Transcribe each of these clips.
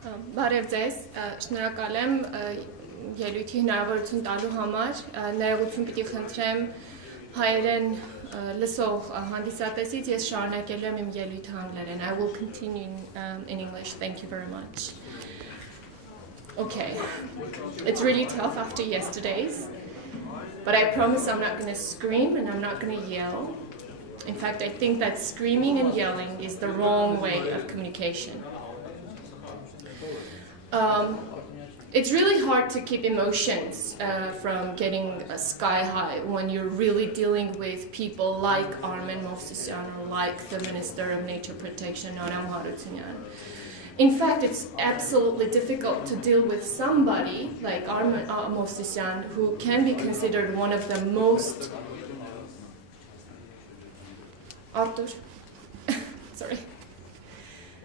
Բարև ձեզ, շնորհակալ եմ ելույթի հնարավորություն տալու համար, ներողություն պիտի խնդրեմ հայերեն լսող հանդիսատեսից, ես շարունակելու եմ իմ ելույթը անգլերեն. I will continue in English, thank you very much. Okay, it's really tough after yesterday's, but I promise I'm not going to scream and I'm not going to yell. In fact, I think that screaming and yelling is the wrong way of communication. It's really hard to keep emotions from getting sky high when you're really dealing with people like Armen Movsisyan or like the Minister of Nature Protection, Shahnazaryan. In fact, it's absolutely difficult to deal with somebody like Armen Movsisyan, who can be considered one of the most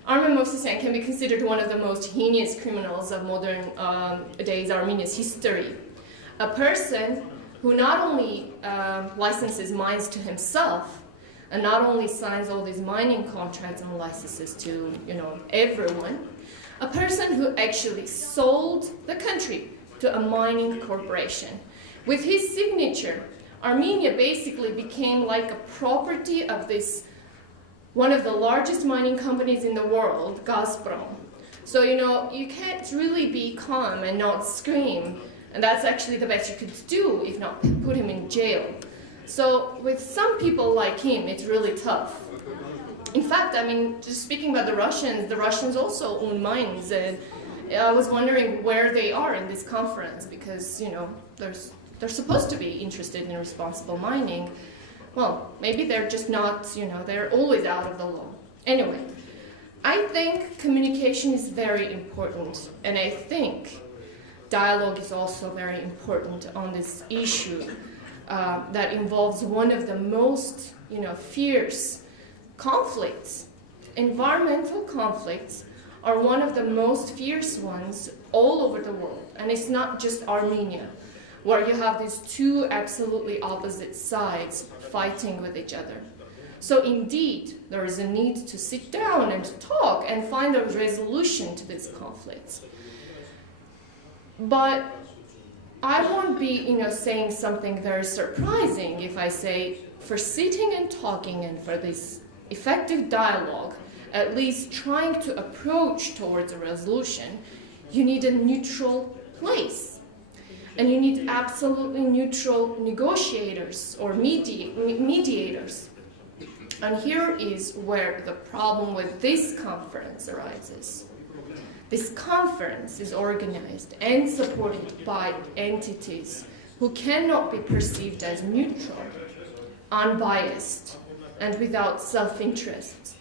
Armen Movsisyan can be considered one of the most heinous criminals of modern days Armenia's history. A person who not only licenses mines to himself, and not only signs all these mining contracts and licenses to, everyone, a person who actually sold the country to a mining corporation. With his signature, Armenia basically became like a property of this one of the largest mining companies in the world, Gazprom. So, you can't really be calm and not scream, and that's actually the best you could do, if not put him in jail. So, with some people like him, it's really tough. In fact, just speaking about the Russians also own mines, and I was wondering where they are in this conference, because, they're supposed to be interested in responsible mining. Well, maybe they're just not, they're always out of the law. Anyway, I think communication is very important, and I think dialogue is also very important on this issue that involves one of the most, fierce conflicts. Environmental conflicts are one of the most fierce ones all over the world, and it's not just Armenia, where you have these two absolutely opposite sides fighting with each other. So indeed, there is a need to sit down and talk and find a resolution to these conflicts. But I won't be, saying something very surprising if I say, for sitting and talking and for this effective dialogue, at least trying to approach towards a resolution, you need a neutral place. And you need absolutely neutral negotiators or mediators. And here is where the problem with this conference arises. This conference is organized and supported by entities who cannot be perceived as neutral, unbiased, and without self-interest.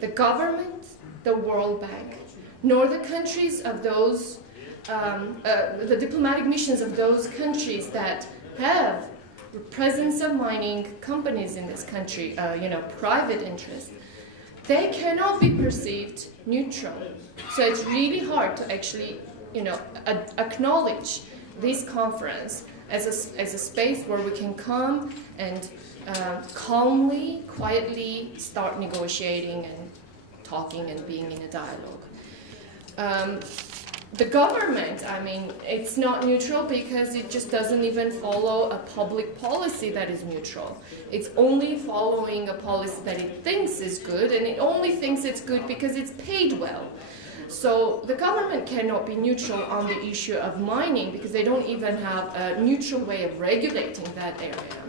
The government, the World Bank, nor the countries of those the diplomatic missions of those countries that have the presence of mining companies in this country, private interests, they cannot be perceived neutral. So it's really hard to actually, acknowledge this conference as a space where we can come and calmly, quietly start negotiating and talking and being in a dialogue. The government, it's not neutral because it just doesn't even follow a public policy that is neutral. It's only following a policy that it thinks is good, and it only thinks it's good because it's paid well. So the government cannot be neutral on the issue of mining because they don't even have a neutral way of regulating that area.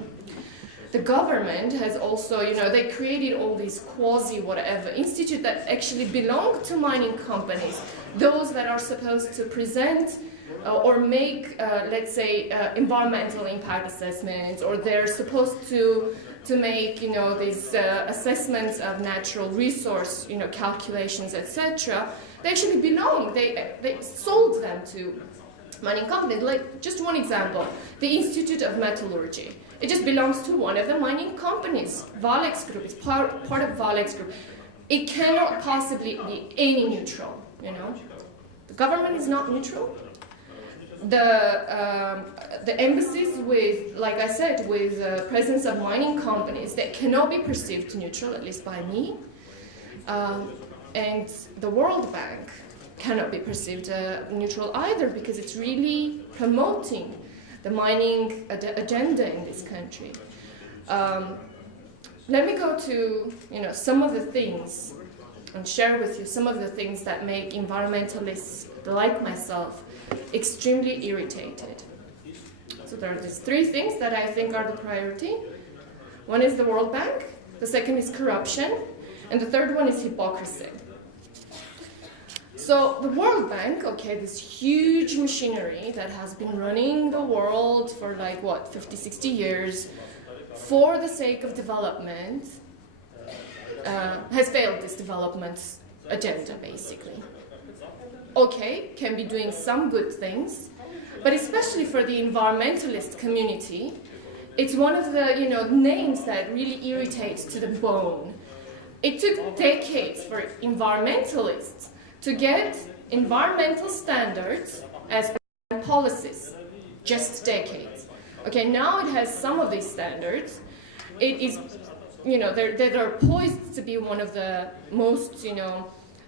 The government has also, they created all these quasi-whatever institutes that actually belong to mining companies, those that are supposed to present or make, let's say, environmental impact assessments, or they're supposed to make, these assessments of natural resource, calculations, etc. They actually belong. They sold them to mining companies. Like, just one example, the Institute of Metallurgy. It just belongs to one of the mining companies, Valex Group. It's part of Valex Group. It cannot possibly be any neutral, The government is not neutral. The embassies with, like I said, with presence of mining companies that cannot be perceived neutral, at least by me. And the World Bank cannot be perceived neutral either, because it's really promoting the mining agenda in this country. Let me go to some of the things and share with you some of the things that make environmentalists like myself extremely irritated. So there are these three things that I think are the priority. One is the World Bank, the second is corruption, and the third one is hypocrisy. So the World Bank, okay, this huge machinery that has been running the world for 50, 60 years for the sake of development, has failed this development agenda, basically. Okay, can be doing some good things, but especially for the environmentalist community, it's one of the names that really irritates to the bone. It took decades for environmentalists to get environmental standards as policies, just decades. Okay, now it has some of these standards. It is, they're poised to be one of the most,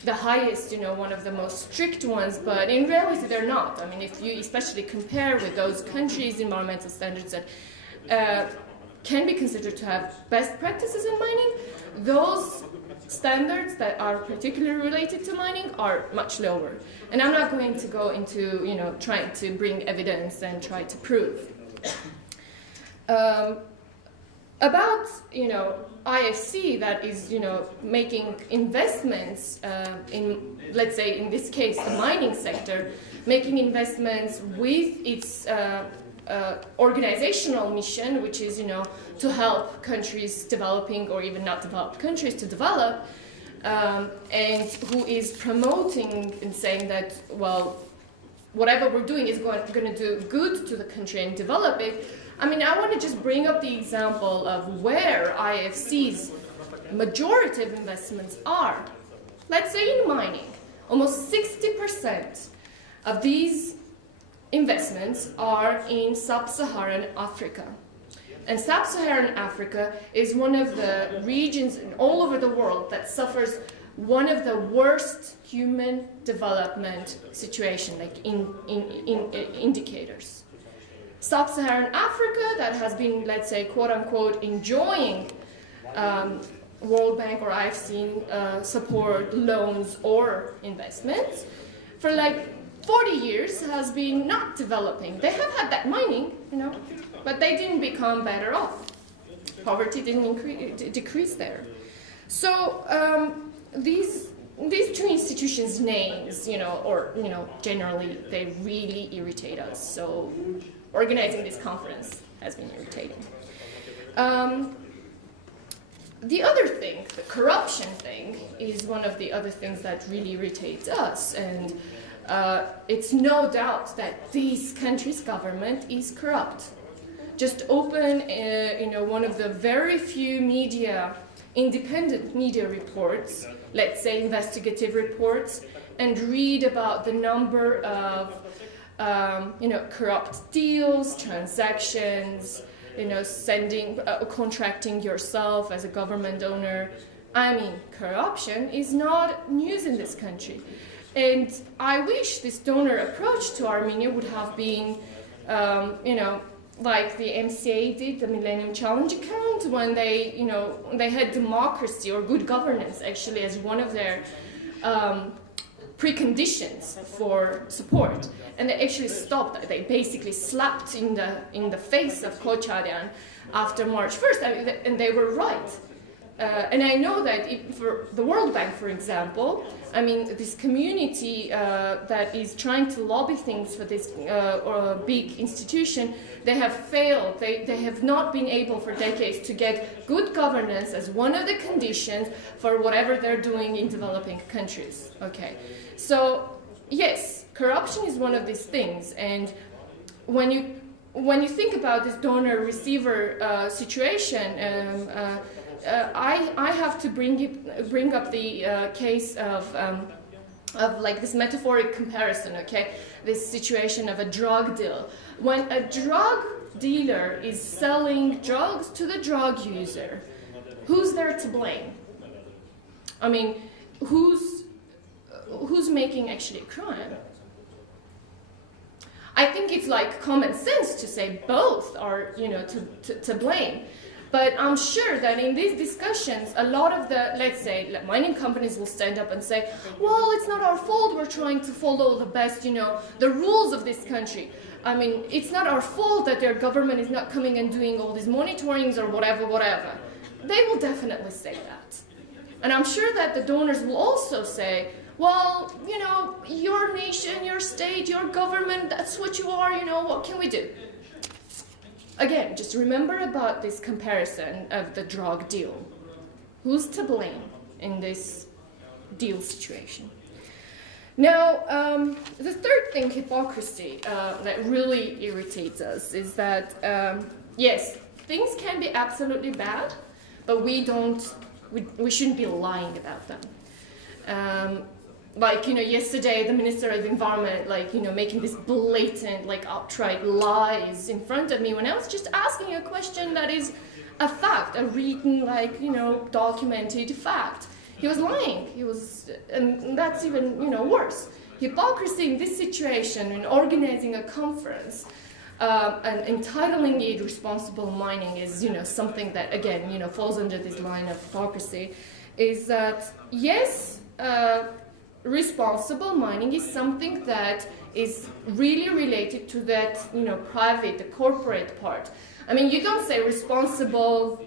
the highest, one of the most strict ones, but in reality they're not. I mean, if you especially compare with those countries' environmental standards that can be considered to have best practices in mining, those standards that are particularly related to mining are much lower. And I'm not going to go into, trying to bring evidence and try to prove. About, IFC that is, making investments in, let's say, in this case, the mining sector, making investments with its organizational mission, which is, to help countries developing or even not developed countries to develop, and who is promoting and saying that, well, whatever we're doing is going to do good to the country and develop it. I mean, I want to just bring up the example of where IFC's majority of investments are. Let's say in mining, almost 60% of these investments are in sub-Saharan Africa. And sub-Saharan Africa is one of the regions all over the world that suffers one of the worst human development situation, indicators. Sub-Saharan Africa that has been, let's say, quote-unquote, enjoying World Bank or IFC support, loans, or investments for 40 years has been not developing. They have had that mining, but they didn't become better off. Poverty didn't decrease there. So these two institutions' names, generally they really irritate us. So organizing this conference has been irritating. The other thing, the corruption thing, is one of the other things that really irritates us, and it's no doubt that these countries' government is corrupt. Just open, one of the very few independent media reports, let's say investigative reports, and read about the number of, corrupt deals, transactions, contracting yourself as a government owner. I mean, corruption is not news in this country. And I wish this donor approach to Armenia would have been, like the MCA did, the Millennium Challenge account, when they had democracy or good governance actually as one of their preconditions for support. And they actually stopped. They basically slapped in the face of Kocharyan after March 1st, and they were right. And I know that for the World Bank, for example, I mean, this community that is trying to lobby things for this big institution, they have failed. They have not been able for decades to get good governance as one of the conditions for whatever they're doing in developing countries. Okay, so yes, corruption is one of these things, and when you think about this donor-receiver situation, I have to bring up the case of like this metaphoric comparison, okay? This situation of a drug deal. When a drug dealer is selling drugs to the drug user, who's there to blame? I mean, whose making actually a crime? I think it's like common sense to say both are, to blame. But I'm sure that in these discussions, a lot of the, let's say, mining companies will stand up and say, well, it's not our fault, we're trying to follow the best, the rules of this country. I mean, it's not our fault that their government is not coming and doing all these monitorings or whatever. They will definitely say that. And I'm sure that the donors will also say, well, your nation, your state, your government, that's what you are, what can we do? Again, just remember about this comparison of the drug deal. Who's to blame in this deal situation? Now, the third thing, hypocrisy, that really irritates us is that, yes, things can be absolutely bad, but we shouldn't be lying about them. Yesterday, the Minister of Environment, making this blatant, outright lies in front of me when I was just asking a question that is a fact, a written, documented fact. He was lying. And that's even, worse. Hypocrisy in this situation, in organizing a conference, and entitling it responsible mining is, something that, again, falls under this line of hypocrisy, is that, yes, responsible mining is something that is really related to that, private, the corporate part. I mean, you don't say responsible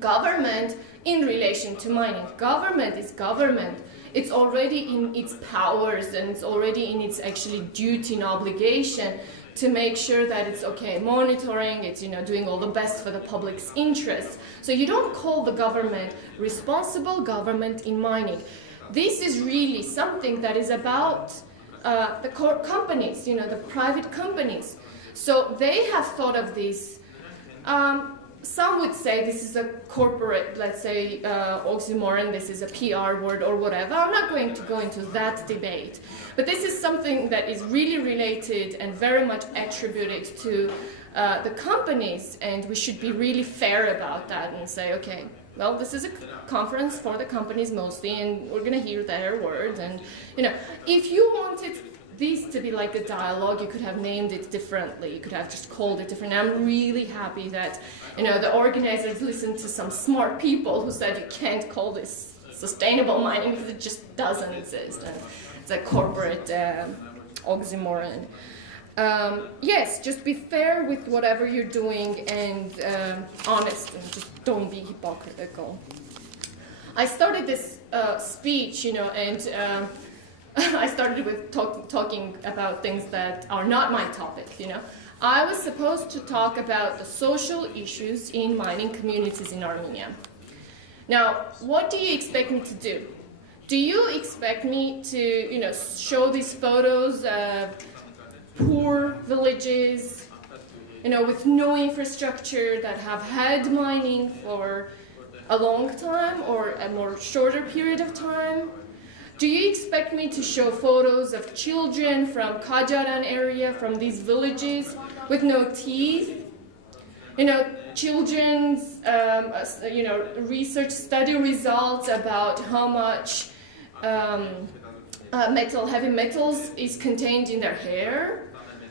government in relation to mining. Government is government. It's already in its powers and it's already in its actually duty and obligation to make sure that it's monitoring, it's doing all the best for the public's interests. So you don't call the government responsible government in mining. This is really something that is about the companies, the private companies. So they have thought of this. Some would say this is a corporate, let's say, oxymoron, this is a PR word or whatever. I'm not going to go into that debate. But this is something that is really related and very much attributed to the companies, and we should be really fair about that and say, okay, well, this is a conference for the companies mostly, and we're going to hear their words. And, if you wanted this to be like a dialogue, you could have named it differently. You could have just called it different. I'm really happy that, the organizers listened to some smart people who said you can't call this sustainable mining because it just doesn't exist. And it's a corporate oxymoron. Yes, just be fair with whatever you're doing and honest, and just don't be hypocritical. I started this speech, and I started with talking about things that are not my topic, I was supposed to talk about the social issues in mining communities in Armenia. Now, what do you expect me to do? Do you expect me to, show these photos of poor villages, with no infrastructure that have had mining for a long time or a more shorter period of time? Do you expect me to show photos of children from Kajaran area, from these villages, with no teeth? Children's, research study results about how much heavy metals is contained in their hair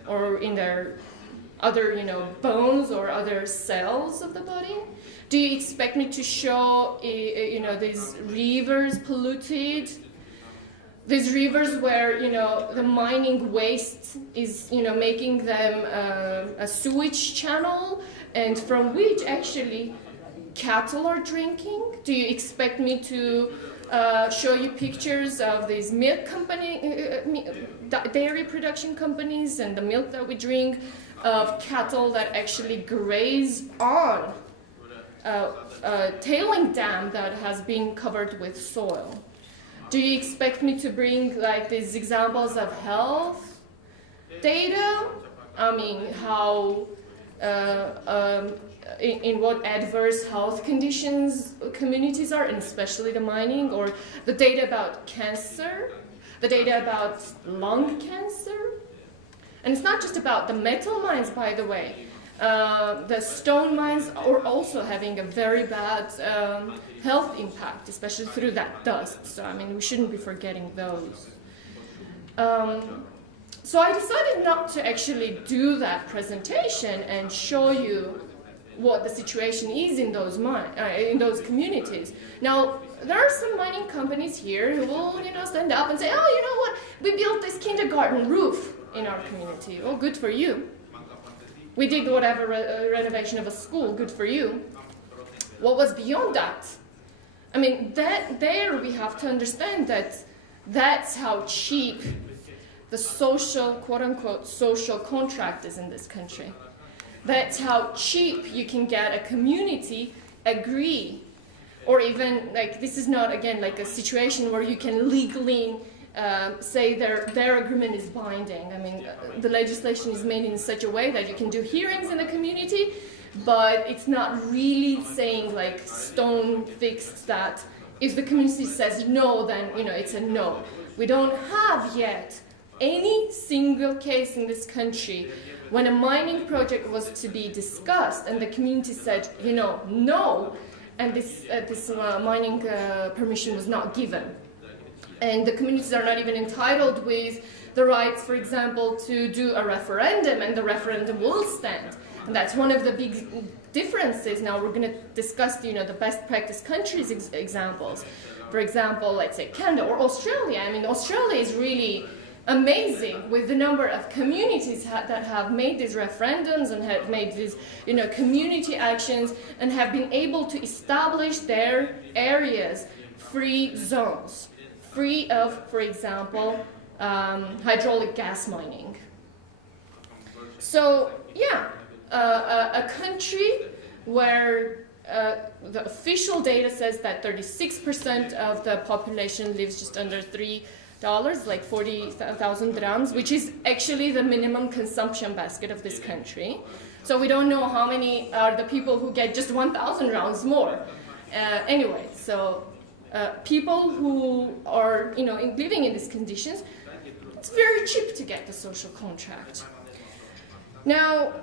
or in their other, bones or other cells of the body? Do you expect me to show, these rivers polluted? These rivers where, the mining waste is, making them a sewage channel, and from which actually cattle are drinking? Do you expect me to show you pictures of these milk dairy production companies and the milk that we drink, of cattle that actually graze on a tailing dam that has been covered with soil? Do you expect me to bring these examples of health data? I mean, how, in what adverse health conditions communities are, and especially the mining, or the data about cancer, the data about lung cancer? And it's not just about the metal mines, by the way. The stone mines are also having a very bad health impact, especially through that dust. So, I mean, we shouldn't be forgetting those. So I decided not to actually do that presentation and show you what the situation is in those communities. Now, there are some mining companies here who will, stand up and say, "Oh, you know what? We built this kindergarten roof in our community. Oh, good for you. We did whatever renovation of a school. Good for you." What was beyond that? I mean, there we have to understand that that's how cheap the social, quote-unquote, social contract is in this country. That's how cheap you can get a community agree, or even, like, this is not, again, like a situation where you can legally say their agreement is binding. I mean, the legislation is made in such a way that you can do hearings in the community, but it's not really saying, like, stone fixed that if the community says no, then, it's a no. We don't have yet any single case in this country when a mining project was to be discussed and the community said, no, and this mining permission was not given. And the communities are not even entitled with the rights, for example, to do a referendum, and the referendum will stand. And that's one of the big differences. Now we're going to discuss, the best practice countries examples. For example, let's say Canada or Australia. I mean, Australia is really amazing with the number of communities that have made these referendums and have made these, community actions and have been able to establish their areas free zones, free of, for example, hydraulic gas mining. So, yeah, a country where the official data says that 36% of the population lives just under $3, like 40,000 dirhams, which is actually the minimum consumption basket of this country. So we don't know how many are the people who get just 1,000 rounds more. Anyway, so people who are, living in these conditions, it's very cheap to get the social contract. Now,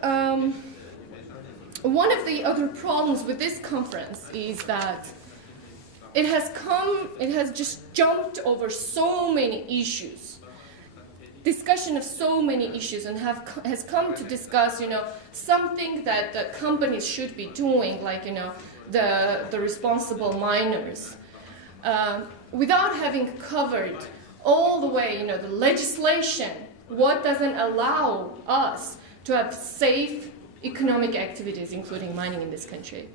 one of the other problems with this conference is that it has just jumped over so many issues, discussion of so many issues, and has come to discuss, something that the companies should be doing, like, the responsible miners, without having covered all the way, the legislation, what doesn't allow us to have safe economic activities, including mining in this country.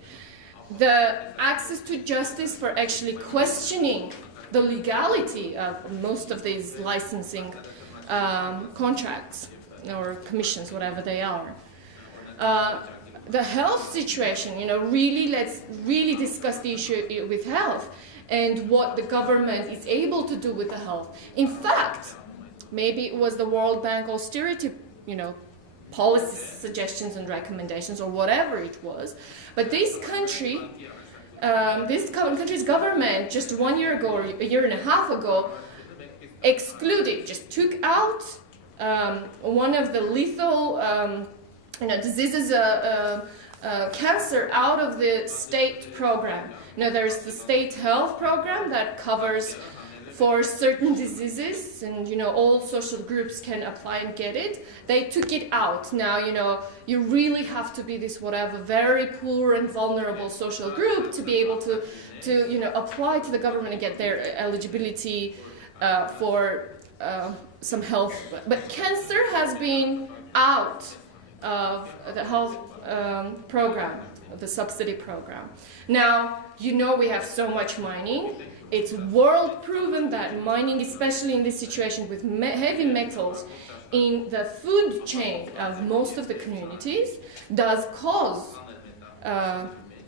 The access to justice for actually questioning the legality of most of these licensing contracts or commissions, whatever they are. The health situation, let's really discuss the issue with health and what the government is able to do with the health. In fact, maybe it was the World Bank austerity, policy suggestions and recommendations or whatever it was. But this country's government just 1 year ago or a year and a half ago just took out one of the lethal diseases, cancer, out of the state program. There's the state health program that covers for certain diseases, and all social groups can apply and get it. They took it out. Now you really have to be this very poor and vulnerable social group to be able to apply to the government and get their eligibility for some health. But cancer has been out of the health program, the subsidy program. Now we have so much mining. It's world proven that mining, especially in this situation with heavy metals in the food chain of most of the communities, does cause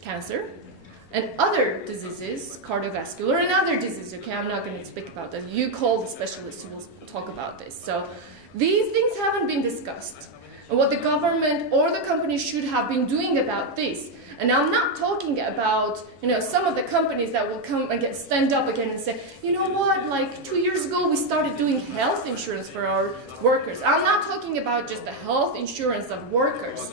cancer and other diseases, cardiovascular and other diseases. Okay, I'm not going to speak about that. You call the specialists who will talk about this. So these things haven't been discussed. And what the government or the companies should have been doing about this. And I'm not talking about, some of the companies that will come and stand up again and say, like 2 years ago we started doing health insurance for our workers. I'm not talking about just the health insurance of workers.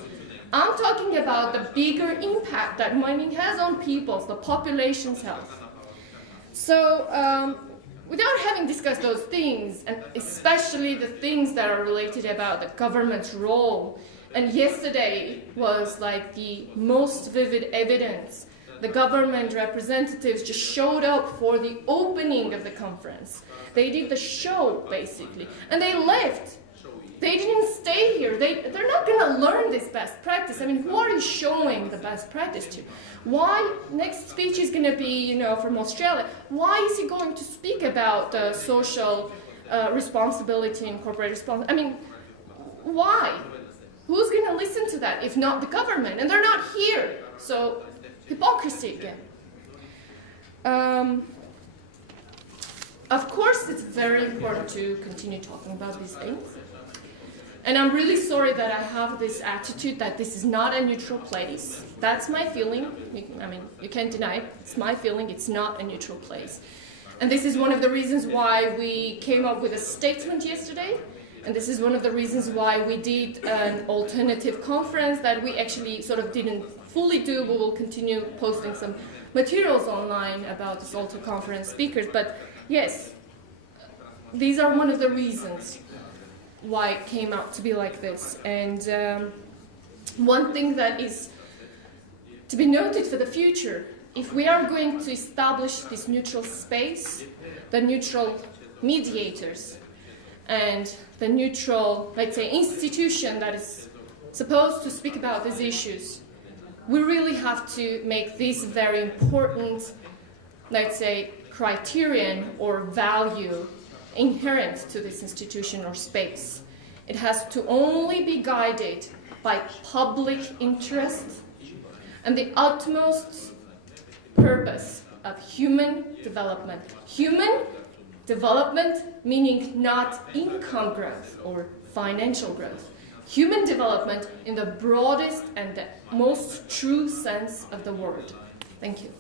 I'm talking about the bigger impact that mining has on people's, the population's health. So without having discussed those things, and especially the things that are related about the government's role, and yesterday was like the most vivid evidence. The government representatives just showed up for the opening of the conference. They did the show, basically, and they left. They didn't stay here. They're not going to learn this best practice. I mean, who are you showing the best practice to? Why? Next speech is going to be, from Australia. Why is he going to speak about social responsibility and corporate responsibility? I mean, why? Who's going to listen to that if not the government? And they're not here. So, hypocrisy again. Of course, it's very important to continue talking about these things. And I'm really sorry that I have this attitude that this is not a neutral place. That's my feeling. You can't deny it. It's my feeling. It's not a neutral place. And this is one of the reasons why we came up with a statement yesterday. And this is one of the reasons why we did an alternative conference that we actually sort of didn't fully do. We will continue posting some materials online about this alter conference speakers. But yes, these are one of the reasons why it came out to be like this. And one thing that is to be noted for the future, if we are going to establish this neutral space, the neutral mediators, and the neutral, let's say, institution that is supposed to speak about these issues, we really have to make this very important, let's say, criterion or value inherent to this institution or space. It has to only be guided by public interest and the utmost purpose of human development. Human development meaning not income growth or financial growth. Human development in the broadest and the most true sense of the word. Thank you.